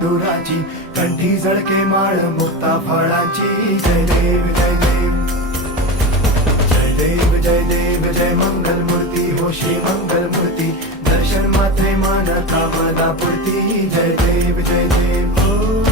सिंदुराची, कंठी झळके माळ मुक्ता फळाची. जय देव जय देव जय देव जय देव जय मंगल मूर्ती हो श्री मंगल मूर्ती. दर्शन मात्रे मानता मला पुरती. जय देव जय देव.